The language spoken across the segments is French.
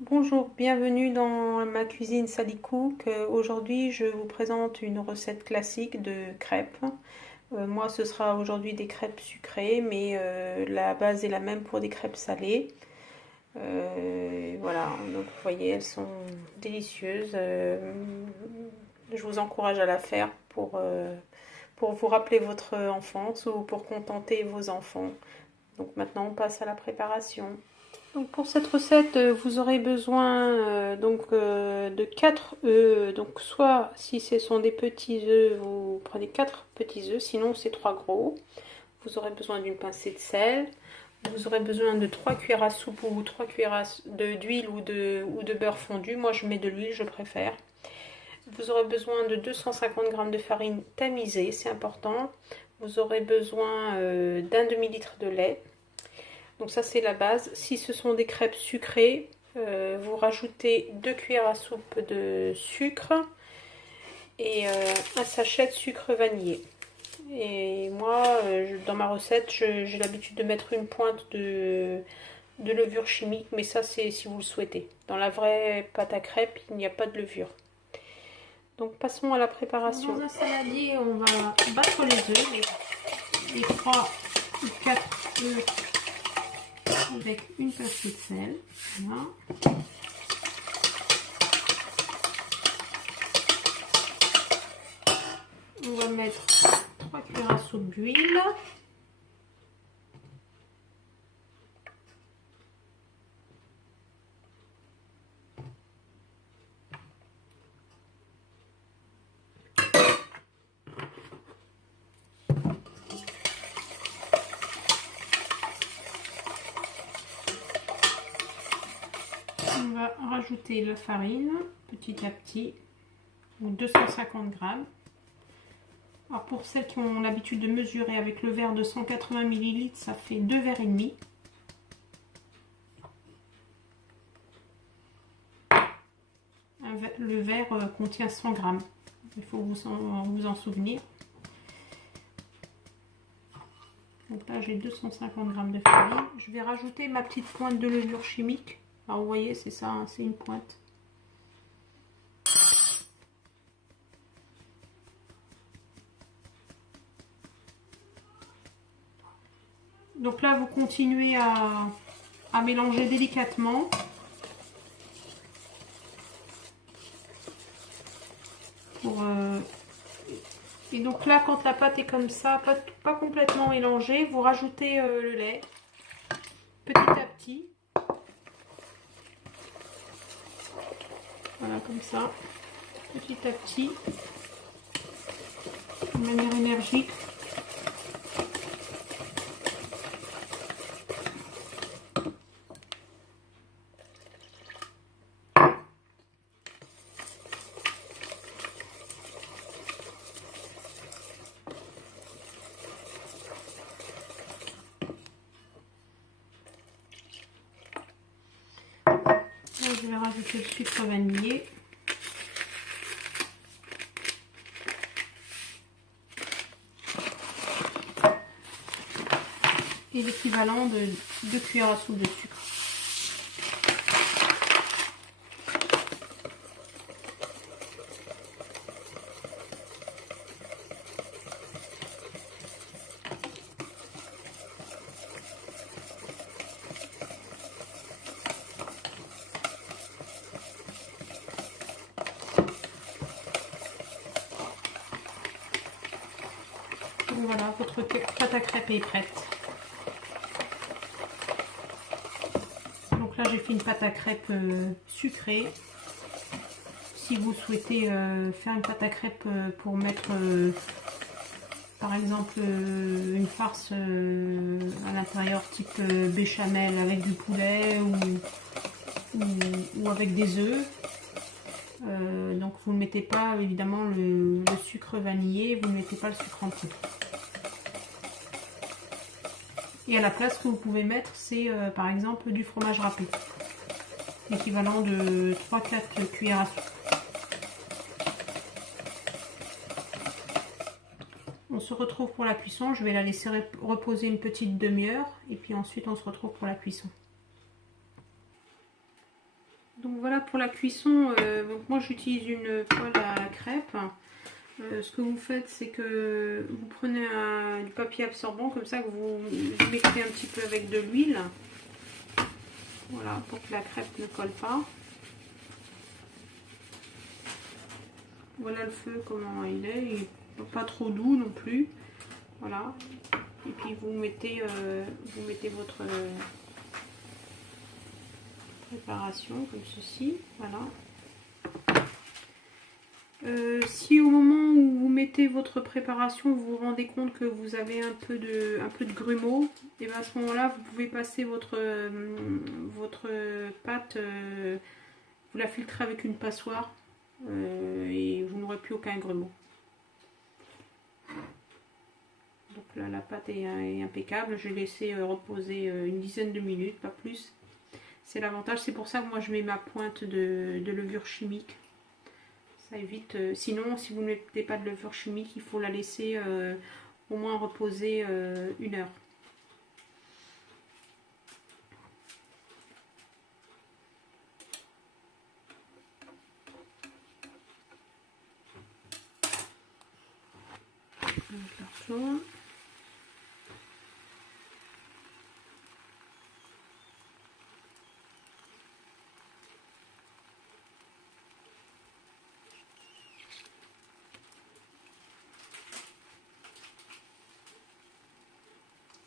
Bonjour, bienvenue dans ma cuisine Sally Cook. Aujourd'hui, je vous présente une recette classique de crêpes. Moi, ce sera aujourd'hui des crêpes sucrées, mais la base est la même pour des crêpes salées. Voilà, donc vous voyez, elles sont délicieuses. Je vous encourage à la faire pour vous rappeler votre enfance ou pour contenter vos enfants. Donc maintenant, on passe à la préparation. Donc pour cette recette, vous aurez besoin de 4 œufs. Donc soit si ce sont des petits œufs, vous prenez 4 petits œufs, sinon c'est 3 gros. Vous aurez besoin d'une pincée de sel. Vous aurez besoin de 3 cuillères à soupe ou 3 cuillères d'huile ou de beurre fondu. Moi je mets de l'huile, je préfère. Vous aurez besoin de 250 g de farine tamisée, c'est important. Vous aurez besoin d'un demi-litre de lait. Donc ça c'est la base. Si ce sont des crêpes sucrées, vous rajoutez 2 cuillères à soupe de sucre et un sachet de sucre vanillé. Et moi, dans ma recette, j'ai l'habitude de mettre une pointe de levure chimique, mais ça c'est si vous le souhaitez. Dans la vraie pâte à crêpes, il n'y a pas de levure. Donc passons à la préparation. Dans un saladier, on va battre les œufs, les 3 ou 4 œufs avec une pincée de sel. Voilà. On va mettre 3 cuillères à soupe d'huile. On va rajouter la farine petit à petit, ou 250 g. Alors pour celles qui ont l'habitude de mesurer avec le verre de 180 ml, ça fait 2 verres et demi. Le verre contient 100 g. Il faut vous en souvenir. Donc là j'ai 250 g de farine. Je vais rajouter ma petite pointe de levure chimique. Alors vous voyez, c'est ça, hein, c'est une pointe. Donc là, vous continuez à mélanger délicatement. Et donc là, quand la pâte est comme ça, pas complètement mélangée, vous rajoutez le lait petit à petit. Voilà, comme ça, petit à petit, de manière énergique. Je vais rajouter le sucre vanillé. Et l'équivalent de 2 cuillères à soupe de sucre. Voilà, votre pâte à crêpes est prête. Donc là, j'ai fait une pâte à crêpes sucrée. Si vous souhaitez faire une pâte à crêpes pour mettre, par exemple, une farce à l'intérieur type béchamel avec du poulet ou avec des œufs, donc vous ne mettez pas évidemment le sucre vanillé, vous ne mettez pas le sucre en poudre. Et à la place, ce que vous pouvez mettre, c'est par exemple du fromage râpé, l'équivalent de 3-4 cuillères à soupe. On se retrouve pour la cuisson. Je vais la laisser reposer une petite demi-heure et puis ensuite on se retrouve pour la cuisson. Donc voilà pour la cuisson. Donc moi j'utilise une poêle à crêpes. Ce que vous faites, c'est que vous prenez du papier absorbant comme ça, que vous mettez un petit peu avec de l'huile. Voilà, pour que la crêpe ne colle pas. Voilà le feu, comment il est. Il n'est pas trop doux non plus. Voilà. Et puis vous mettez votre préparation comme ceci. Voilà. Si au moment où vous mettez votre préparation, vous vous rendez compte que vous avez un peu de grumeaux, et bien à ce moment-là, vous pouvez passer votre pâte, vous la filtrez avec une passoire et vous n'aurez plus aucun grumeau. Donc là, la pâte est impeccable. Je l'ai laissé reposer une dizaine de minutes, pas plus. C'est l'avantage, c'est pour ça que moi je mets ma pointe de levure chimique. Ça évite, sinon si vous ne mettez pas de levure chimique, il faut la laisser au moins reposer 1 heure.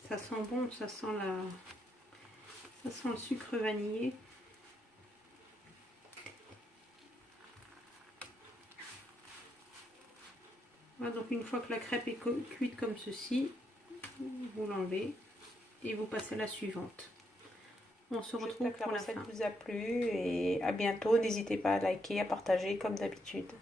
Ça sent bon, ça sent le sucre vanillé. Voilà, donc une fois que la crêpe est cuite comme ceci, vous l'enlevez et vous passez à la suivante. On se retrouve pour la fin. J'espère que la recette vous a plu et à bientôt. N'hésitez pas à liker, à partager comme d'habitude.